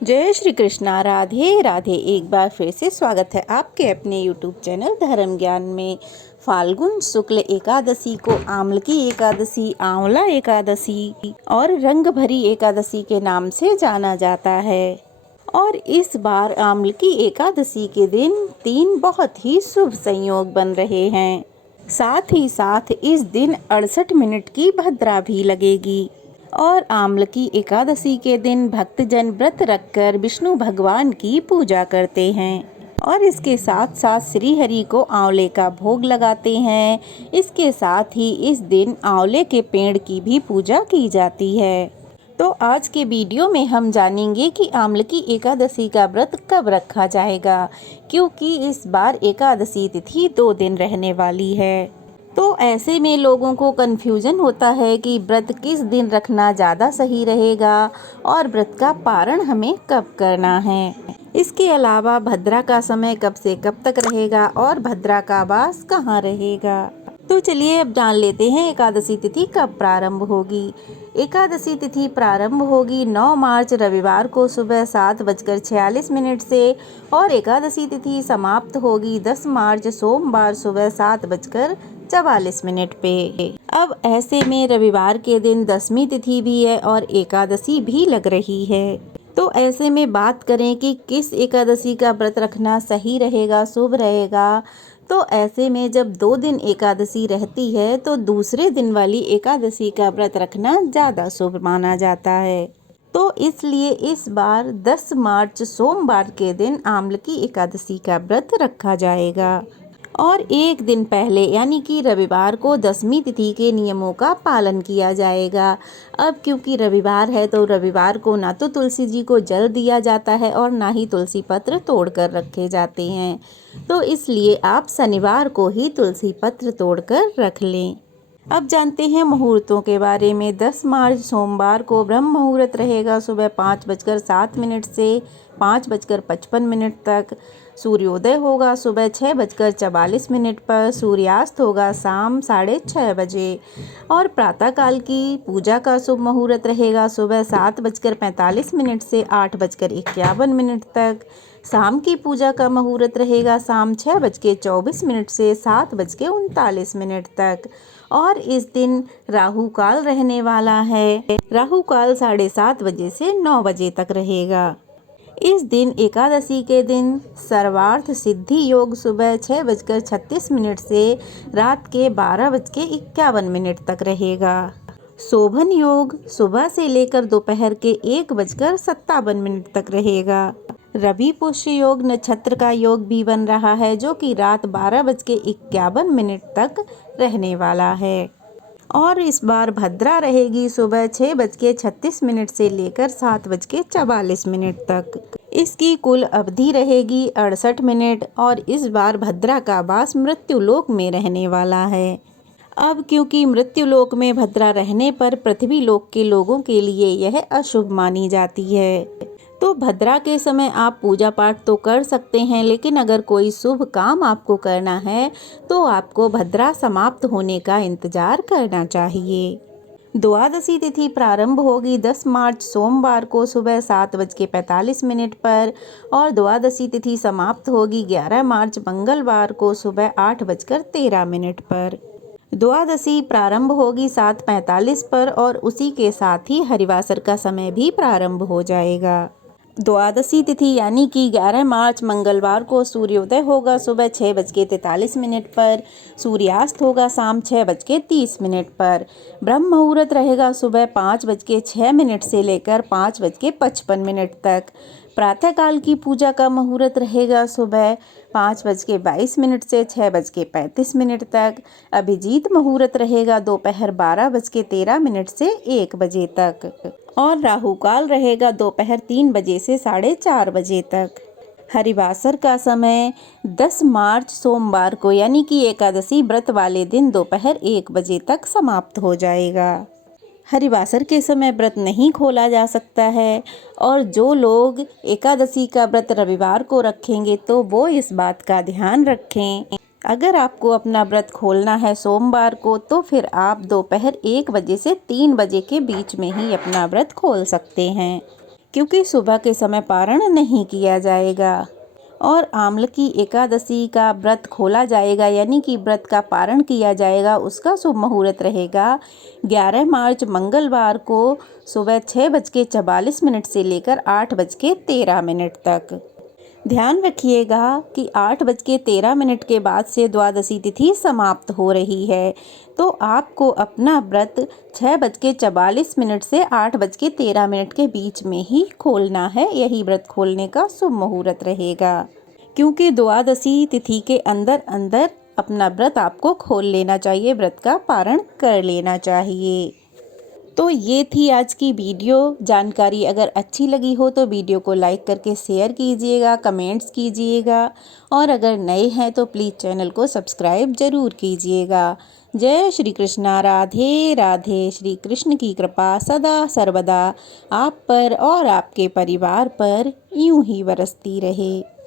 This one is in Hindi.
जय श्री कृष्णा। राधे राधे। एक बार फिर से स्वागत है आपके अपने YouTube चैनल धर्म ज्ञान में। फाल्गुन शुक्ल एकादशी को आंवल की एकादशी, आंवला एकादशी और रंग भरी एकादशी के नाम से जाना जाता है। और इस बार आंवल की एकादशी के दिन 3 बहुत ही शुभ संयोग बन रहे हैं। साथ ही साथ इस दिन 68 मिनट की भद्रा भी लगेगी। और आंवल की एकादशी के दिन भक्तजन व्रत रखकर विष्णु भगवान की पूजा करते हैं और इसके साथ साथ श्री हरि को आंवले का भोग लगाते हैं। इसके साथ ही इस दिन आंवले के पेड़ की भी पूजा की जाती है। तो आज के वीडियो में हम जानेंगे कि आंवल की एकादशी का व्रत कब रखा जाएगा, क्योंकि इस बार एकादशी तिथि 2 दिन रहने वाली है। तो ऐसे में लोगों को कन्फ्यूजन होता है कि व्रत किस दिन रखना ज़्यादा सही रहेगा और व्रत का पारण हमें कब करना है। इसके अलावा भद्रा का समय कब से कब तक रहेगा और भद्रा का वास कहाँ रहेगा। तो चलिए अब जान लेते हैं एकादशी तिथि कब प्रारंभ होगी। एकादशी तिथि प्रारंभ होगी 9 मार्च रविवार को सुबह 7:46 से और एकादशी तिथि समाप्त होगी 10 मार्च सोमवार सुबह 7:44 पे। अब ऐसे में रविवार के दिन 10वीं तिथि भी है और एकादशी भी लग रही है। तो ऐसे में बात करें कि किस एकादशी का व्रत रखना सही रहेगा, शुभ रहेगा। तो ऐसे में जब 2 दिन एकादशी रहती है तो दूसरे दिन वाली एकादशी का व्रत रखना ज़्यादा शुभ माना जाता है। तो इसलिए इस बार 10 मार्च सोमवार के दिन आंवल की एकादशी का व्रत रखा जाएगा और एक दिन पहले यानी कि रविवार को 10वीं तिथि के नियमों का पालन किया जाएगा। अब क्योंकि रविवार है तो रविवार को ना तो तुलसी जी को जल दिया जाता है और ना ही तुलसी पत्र तोड़कर रखे जाते हैं। तो इसलिए आप शनिवार को ही तुलसी पत्र तोड़कर रख लें। अब जानते हैं मुहूर्तों के बारे में। 10 मार्च सोमवार को ब्रह्म मुहूर्त रहेगा सुबह 5:07 से 5:55 तक। सूर्योदय होगा सुबह 6:44 पर। सूर्यास्त होगा शाम 6:30 बजे। और प्रातःकाल की पूजा का शुभ मुहूर्त रहेगा सुबह 7:45 से 8:51 तक। शाम की पूजा का मुहूर्त रहेगा शाम 6:24 से 7:39 तक। और इस दिन राहु काल रहने वाला है। राहु काल 7:30 बजे से 9 बजे तक रहेगा। इस दिन एकादशी के दिन सर्वार्थ सिद्धि योग सुबह 6:36 से रात के 12:51 तक रहेगा। शोभन योग सुबह से लेकर दोपहर के 1:57 तक रहेगा। रवि पुष्य योग नक्षत्र का योग भी बन रहा है जो कि रात 12:51 तक रहने वाला है। और इस बार भद्रा रहेगी सुबह 6:36 से लेकर 7:44 तक। इसकी कुल अवधि रहेगी 68 मिनट और इस बार भद्रा का वास मृत्युलोक में रहने वाला है। अब क्योंकि मृत्युलोक में भद्रा रहने पर पृथ्वी लोक के लोगों के लिए यह अशुभ मानी जाती है। तो भद्रा के समय आप पूजा पाठ तो कर सकते हैं, लेकिन अगर कोई शुभ काम आपको करना है तो आपको भद्रा समाप्त होने का इंतजार करना चाहिए। द्वादशी तिथि प्रारंभ होगी 10 मार्च सोमवार को सुबह 7:45 पर और द्वादशी तिथि समाप्त होगी 11 मार्च मंगलवार को सुबह 8:13 पर। द्वादशी प्रारंभ होगी 7:45 पर और उसी के साथ ही हरिवासर का समय भी प्रारंभ हो जाएगा। द्वादशी तिथि यानी कि 11 मार्च मंगलवार को सूर्योदय होगा सुबह 6:43 पर। सूर्यास्त होगा शाम 6:30 पर। ब्रह्म मुहूर्त रहेगा सुबह 5:06 से लेकर 5:55 तक। प्रातःकाल की पूजा का मुहूर्त रहेगा सुबह 5:22 से 6:35 तक। अभिजीत मुहूर्त रहेगा दोपहर 12:13 से 1 बजे तक। और राहु काल रहेगा दोपहर 3 बजे से 4:30 बजे तक। हरिवासर का समय 10 मार्च सोमवार को यानी कि एकादशी व्रत वाले दिन दोपहर 1 बजे तक समाप्त हो जाएगा। हरिवासर के समय व्रत नहीं खोला जा सकता है और जो लोग एकादशी का व्रत रविवार को रखेंगे तो वो इस बात का ध्यान रखें। अगर आपको अपना व्रत खोलना है सोमवार को तो फिर आप दोपहर 1 बजे से 3 बजे के बीच में ही अपना व्रत खोल सकते हैं। क्योंकि सुबह के समय पारण नहीं किया जाएगा। और आमलकी एकादशी का व्रत खोला जाएगा, यानी कि व्रत का पारण किया जाएगा। उसका शुभ मुहूर्त रहेगा 11 मार्च मंगलवार को सुबह 6:44 से लेकर 8:13 तक। ध्यान रखिएगा कि 8:13 के बाद से द्वादशी तिथि समाप्त हो रही है, तो आपको अपना व्रत 6:44 से 8:13 के बीच में ही खोलना है। यही व्रत खोलने का शुभ मुहूर्त रहेगा, क्योंकि द्वादशी तिथि के अंदर अंदर अपना व्रत आपको खोल लेना चाहिए, व्रत का पारण कर लेना चाहिए। तो ये थी आज की वीडियो जानकारी। अगर अच्छी लगी हो तो वीडियो को लाइक करके शेयर कीजिएगा, कमेंट्स कीजिएगा, और अगर नए हैं तो प्लीज़ चैनल को सब्सक्राइब ज़रूर कीजिएगा। जय श्री कृष्णा। राधे राधे। श्री कृष्ण की कृपा सदा सर्वदा आप पर और आपके परिवार पर यूं ही बरसती रहे।